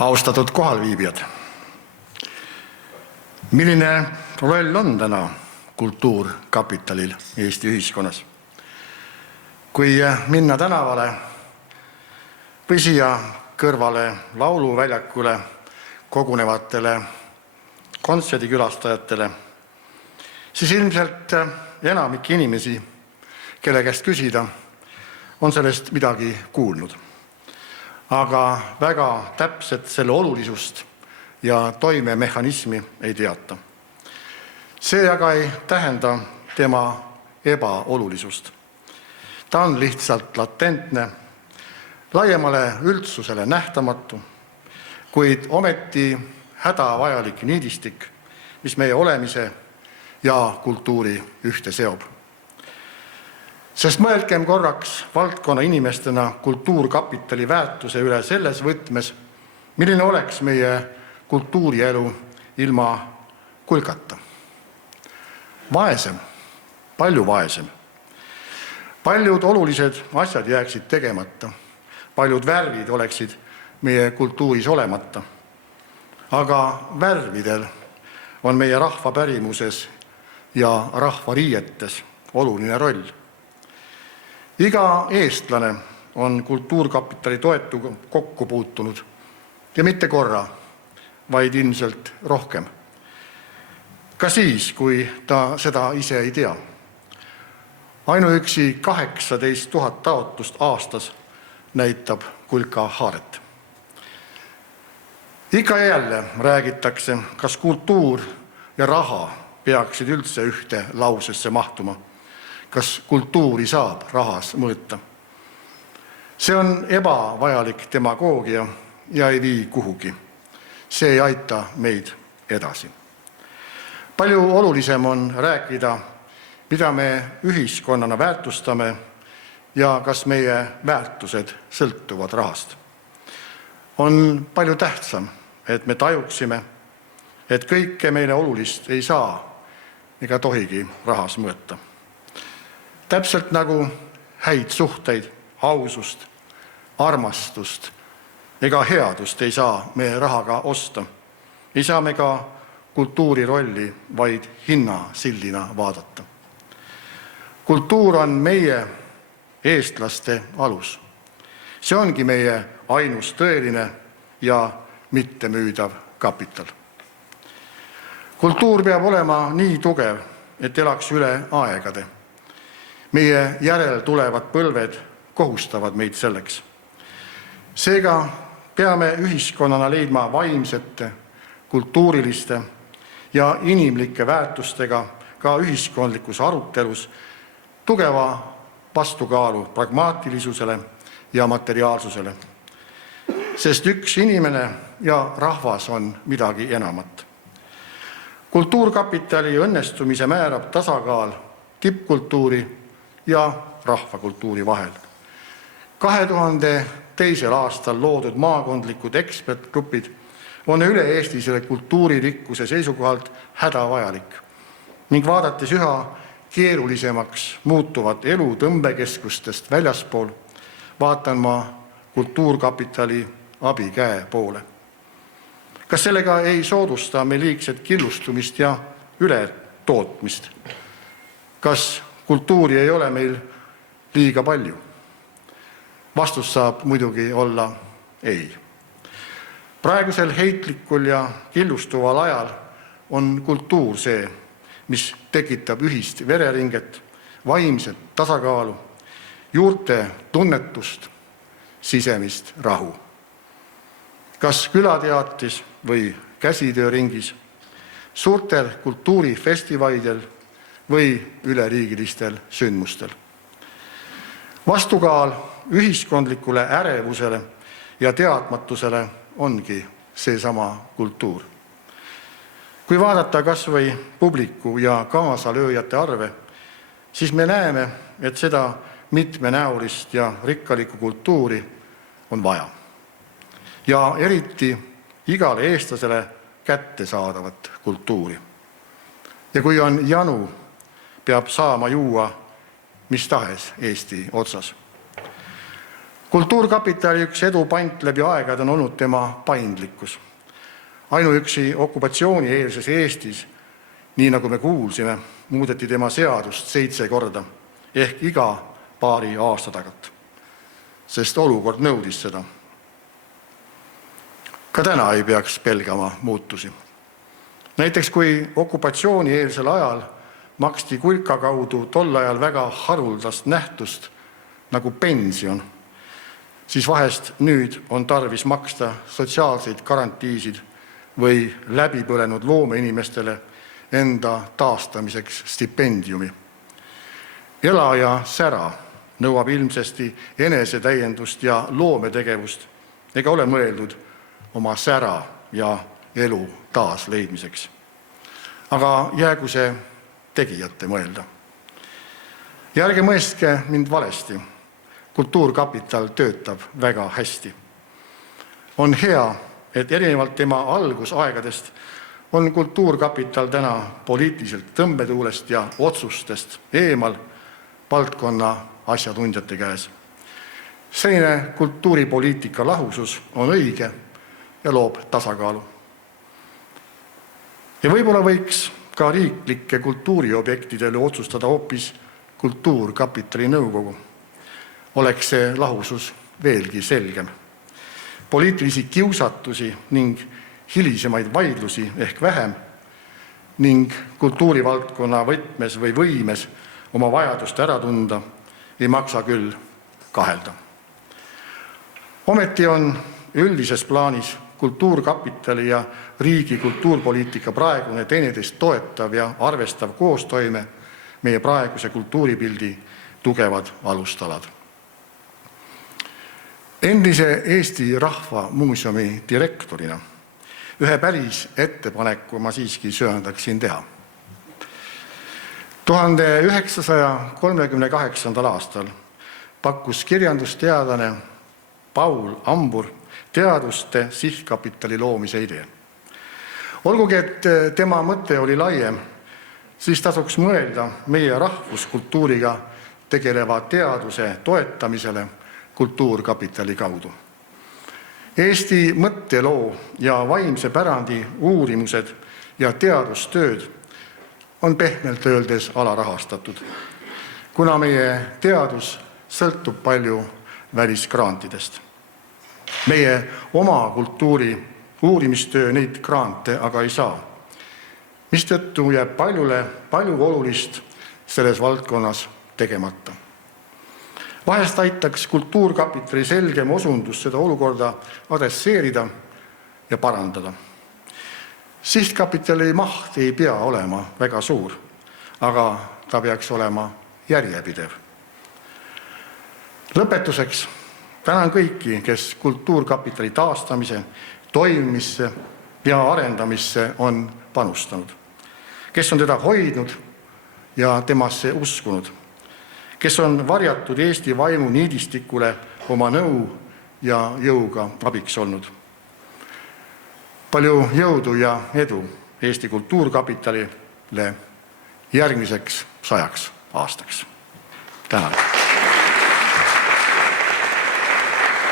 Austatud kohalviibijad! Milline roll on täna kultuurkapitalil Eesti ühiskonnas? Kui minna tänavale või siia kõrvale lauluväljakule kogunevatele kontserdikülastajatele, siis ilmselt enamik inimesi, kelle käest küsida, on sellest midagi kuulnud. Aga väga täpselt selle olulisust ja toimemehhanismi ei teata. See aga ei tähenda tema ebaolulisust. Ta on lihtsalt latentne, laiemale üldsusele nähtamatu, kuid ometi hädavajalik niidistik, mis meie olemise ja kultuuri ühte seob. Sest mõelgem korraks valdkonna inimestena kultuurkapitali väärtuse üle selles võtmes, milline oleks meie kultuurielu ilma kulkata. Vaesem, palju vaesem. Paljud olulised asjad jääksid tegemata, paljud värvid oleksid meie kultuuris olemata. Aga värvidel on meie rahva pärimuses ja rahva riietes oluline roll. Iga eestlane on kultuurkapitali toetuga kokku puutunud ja mitte korra, vaid ilmselt rohkem. Ka siis, kui ta seda ise ei tea. Ainuüksi 18 000 taotlust aastas näitab kulka haaret. Ikka ja jälle räägitakse, kas kultuur ja raha peaksid üldse ühte lausesse mahtuma. Kas kultuuri saab rahas mõõta. See on ebavajalik demagoogia ja ei vii kuhugi. See ei aita meid edasi. Palju olulisem on rääkida, mida me ühiskonnana väärtustame ja kas meie väärtused sõltuvad rahast. On palju tähtsam, et me tajuksime, et kõike meile olulist ei saa ega tohigi rahas mõõta. Täpselt nagu häid suhteid, ausust, armastust ega headust ei saa me rahaga osta. Ei saa me ka kultuuri rolli vaid hinnasillina vaadata. Kultuur on meie eestlaste alus. See ongi meie ainus tõeline ja mittemüüdav kapital. Kultuur peab olema nii tugev, et elaks üle aegade. Meie järel tulevad põlved kohustavad meid selleks. Seega peame ühiskonnana leidma vaimsete, kultuuriliste ja inimlike väärtustega ka ühiskondlikus arutelus tugeva vastukaalu pragmaatilisusele ja materiaalsusele. Sest üks inimene ja rahvas on midagi enamat. Kultuurkapitali õnnestumise määrab tasakaal tippkultuuri ja rahvakultuuri vahel. 2002. aastal loodud maakondlikud ekspertgrupid on üle-eestisele kultuuririkkuse seisukohalt hädavajalik ning vaadates üha keerulisemaks muutuvat elu tõmbekeskustest väljaspool, vaatan ma kultuurkapitali abikäe poole. Kas sellega ei soodusta me liigset killustumist ja ületootmist? Kas kultuuri ei ole meil liiga palju? Vastus saab muidugi olla ei. Praegusel heitlikul ja killustuval ajal on kultuur see, mis tekitab ühist vereringet, vaimset tasakaalu, juurte tunnetust, sisemist rahu. Kas külateatris või käsitööringis, suurtel kultuurifestivalidel või üleriigilistel sündmustel. Vastukaal ühiskondlikule ärevusele ja teadmatusele ongi seesama kultuur. Kui vaadata kas või publiku ja kaasalööjate arve, siis me näeme, et seda mitmenäolist ja rikkalikku kultuuri on vaja. Ja eriti igale eestlasele kättesaadavat kultuuri. Ja kui on janu, peab saama juua mis tahes Eesti otsas. Kultuurkapitali üks edu pant läbi aegade on olnud tema paindlikkus. Ainuüksi okupatsioonieelses Eestis, nii nagu me kuulsime, muudeti tema seadust 7 korda ehk iga paari aasta tagant, sest olukord nõudis seda. Ka täna ei peaks pelgama muutusi. Näiteks kui okupatsioonieelsel ajal maksti kulka kaudu tol ajal väga haruldast nähtust nagu pension, siis vahest nüüd on tarvis maksta sotsiaalseid garantiisid või läbipõlenud loomeinimestele enda taastamiseks stipendiumi. Ela ja sära nõuab ilmsesti enesetäiendust ja loometegevust ega ole mõeldud oma sära ja elu taasleidmiseks. Aga jäägu see tegijate mõelda. Ja ärge mõistke mind valesti. Kultuurkapital töötab väga hästi. On hea, et erinevalt tema algusaegadest on Kultuurkapital täna poliitiliselt tõmbetuulest ja otsustest eemal valdkonna asjatundjate käes. Selline kultuuripoliitika lahusus on õige ja loob tasakaalu. Ja võib-olla võiks ka riiklike kultuuriobjektidele otsustada hoopis Kultuurkapitali nõukogu. Oleks see lahusus veelgi selgem. Poliitilisi kiusatusi ning hilisemaid vaidlusi ehk vähem ning kultuurivaldkonna võtmes või võimes oma vajadust ära tunda ei maksa küll kahelda. Ometi on üldises plaanis Kultuurkapitali ja riigi kultuurpoliitika praegune teineteist toetav ja arvestav koostoime meie praeguse kultuuripildi tugevad alustalad. Endise Eesti Rahva Muuseumi direktorina ühe päris ettepaneku ma siiski söandaksin teha. 1938. aastal pakkus kirjandusteadlane Paul Ambur teaduste sihtkapitali loomise idee. Olgugi, et tema mõte oli laiem, siis tasuks mõelda meie rahvuskultuuriga tegeleva teaduse toetamisele Kultuurkapitali kaudu. Eesti mõtteloo ja vaimse pärandi uurimused ja teadustööd on pehmelt öeldes alarahastatud, kuna meie teadus sõltub palju välisgrantidest. Meie oma kultuuri uurimistöö neid grante aga ei saa, mistõttu jääb palju olulist selles valdkonnas tegemata. Vahest aitaks Kultuurkapitali selgem osundus seda olukorda adresseerida ja parandada. Sihtkapitali maht ei pea olema väga suur, aga ta peaks olema järjepidev. Lõpetuseks tänan kõiki, kes Kultuurkapitali taastamise, toimimisse ja arendamisse on panustanud, kes on teda hoidnud ja temasse uskunud, kes on varjatud Eesti vaimu niidistikule oma nõu ja jõuga abiks olnud. Palju jõudu ja edu Eesti Kultuurkapitalile järgmiseks 100 aastaks. Tänan!